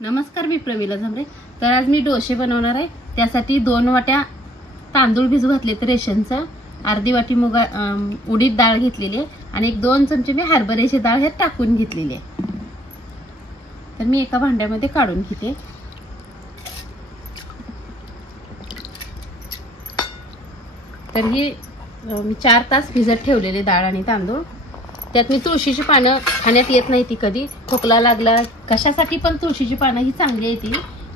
नमस्कार, मी प्रमिला झांबरे। तर आज मी डोसे बनवणार आहे। त्यासाठी 2 वाट्या तांदूळ भिजू घातले तर रेशनचं, अर्धी वाटी उडीद डाळ घेतलेली आहे आणि 1-2 चमचे मी हरभऱ्याची डाळ हे टाकून घेतलेली आहे। तर मी एका भांड्यामध्ये काढून घेते। तर ही मी 4 तास भिजत ठेवलेले डाळ आणि तांदूळ। त्यात मी तुळशीची पानं खाण्यात येत नाही ती कधी खोकला लागला कशासाठी पण तुळशीची पानं ही चांगली आहे ती,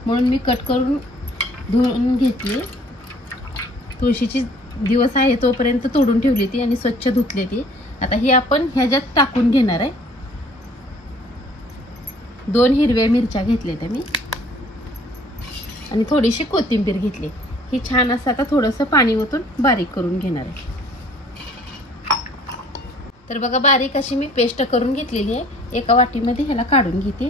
म्हणून मी कट करून धुवून घेतली। तुळशीची दिवस आहे तोपर्यंत तोडून ठेवली ती आणि स्वच्छ धुतली ती। आता ही आपण ह्याच्यात टाकून घेणार आहे। 2 हिरव्या मिरच्या घेतल्या मी आणि थोडीशी कोथिंबीर घेतली। ही छान असं आता थोडंसं पाणी ओतून बारीक करून घेणार आहे। तर बघा, बारीक अशी मी पेस्ट करून घेतलेली आहे। एका वाटीमध्ये ह्याला काढून घेते।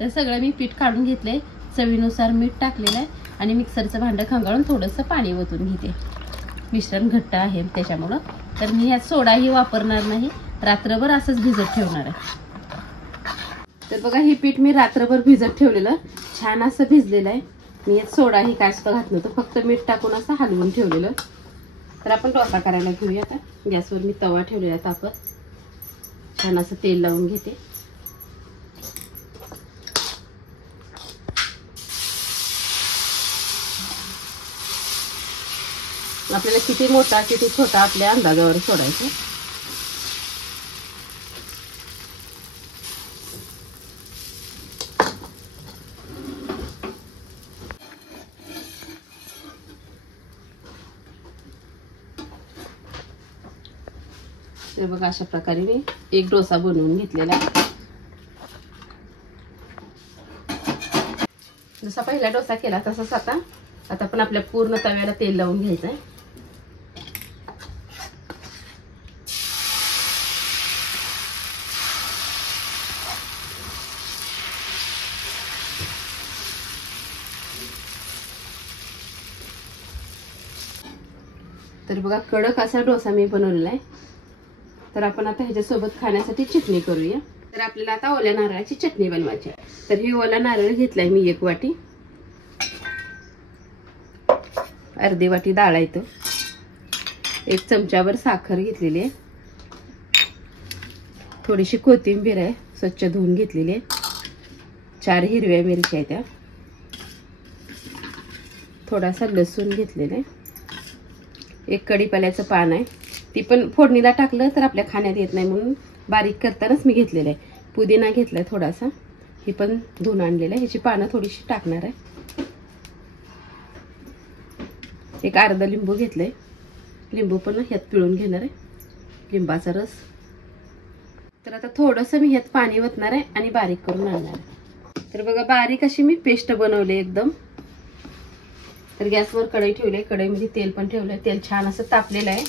तर सगळं मी पीठ काढून घेतलंय। चवीनुसार मीठ टाकलेलं आहे आणि मिक्सरचं भांडं खंगाळून थोडंसं पाणी ओतून घेते। मिश्रण घट्ट आहे त्याच्यामुळे तर मी ह्यात सोडाही वापरणार नाही, रात्रभर असंच भिजत ठेवणार आहे। तर बघा, हे पीठ मी रात्रभर भिजत ठेवलेलं छान असं भिजलेलं आहे। मी यात सोडाही काय सुद्धा घातलं नव्हतं, फक्त मीठ टाकून असं हलवून ठेवलेलं। तर आपण डोसा करायला घेऊया। आता गॅसवर मी तवा ठेवलेला तापत, छान असं तेल लावून घेते। आपल्याला किती मोठा किती छोटा आपल्या अंदाजावर सोडायचं। तर बघा, अशा प्रकारे मी एक डोसा बनवून घेतलेला आहे। जसा पहिला डोसा केला तसाच आता पण आपल्या पूर्ण तव्याला तेल लावून घ्यायचं आहे। तर बघा, कडक असा डोसा मी बनवलेला आहे। तर आपण आता ह्याच्यासोबत खाण्यासाठी चटणी करूया। तर आपल्याला आता ओल्या नारळाची चटणी बनवायची आहे। तर ही ओला नारळ घेतलाय मी 1 वाटी, अर्धी वाटी डाळ आहे, 1 चमचाभर साखर घेतलेली आहे, थोडीशी कोथिंबीर आहे स्वच्छ धुवून घेतलेली आहे, 4 हिरव्या मिरच्या आहेत, थोडासा लसूण घेतलेला आहे, 1 कढीपाल्याचं पान आहे, ती पण फोडणीला टाकलं तर आपल्या खाण्यात येत नाही म्हणून बारीक करतानाच मी घेतलेलं आहे। पुदिना घेतलाय थोडासा, ही पण धुवून आणलेलं आहे, ह्याची पानं थोडीशी टाकणार आहे। 1 अर्धा लिंबू घेतलंय, लिंबू पण ह्यात पिळून घेणार आहे, लिंबाचा रस। तर आता थोडंसं मी ह्यात पाणी ओतणार आहे आणि बारीक करून आणणार आहे। तर बघा, बारीक अशी मी पेस्ट बनवली एकदम। तर गॅसवर कढई ठेवली, कढईमध्ये तेल पण ठेवलंय, तेल छान असं तापलेलं आहे।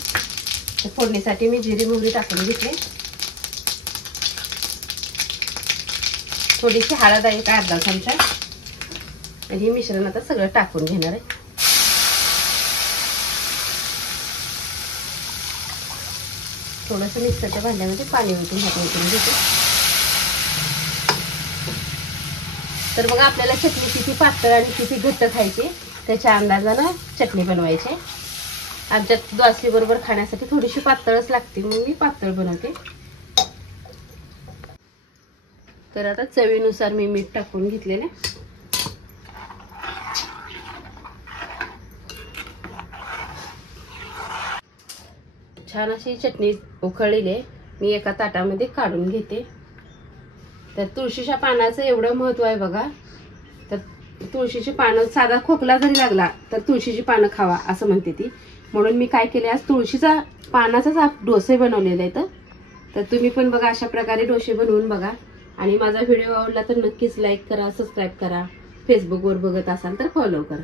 तर फोडणीसाठी मी जिरी मोहरी टाकून घेतली, थोडीशी हळद आहे 1 अर्धा चमचा, आणि हे मिश्रण आता सगळं टाकून घेणार आहे। थोडंसं मिक्सरच्या भांड्यामध्ये पाणी ओतून हाताळून घेते। तर बघा, आपल्याला चटणी किती पातळ आणि किती घट्ट खायची त्याच्या अंदाजानं चटणी बनवायची। आमच्यात द्वासी बरोबर खाण्यासाठी थोडीशी पातळच लागते म्हणून मी पातळ बनवते। तर आता चवीनुसार मी मीठ टाकून घेतलेले। छान अशी चटणी उकळलेली आहे, मी एका ताटामध्ये काढून घेते। तर तुळशीच्या पानाचं एवढं महत्त्व आहे बघा। तर तुळशीची पानं, साधा खोकला जरी लागला तर तुळशीची पानं खावा असं म्हणते ती, म्हणून मी काय केले, आज तुळशीचा पानाचाच डोसे बनवलेले आहेत। तर तुम्ही पण बघा, अशा प्रकारे डोसे बनवून बघा आणि माझा व्हिडिओ आवडला तर नक्कीच लाईक करा, सबस्क्राईब करा, फेसबुकवर बघत असाल तर फॉलो करा।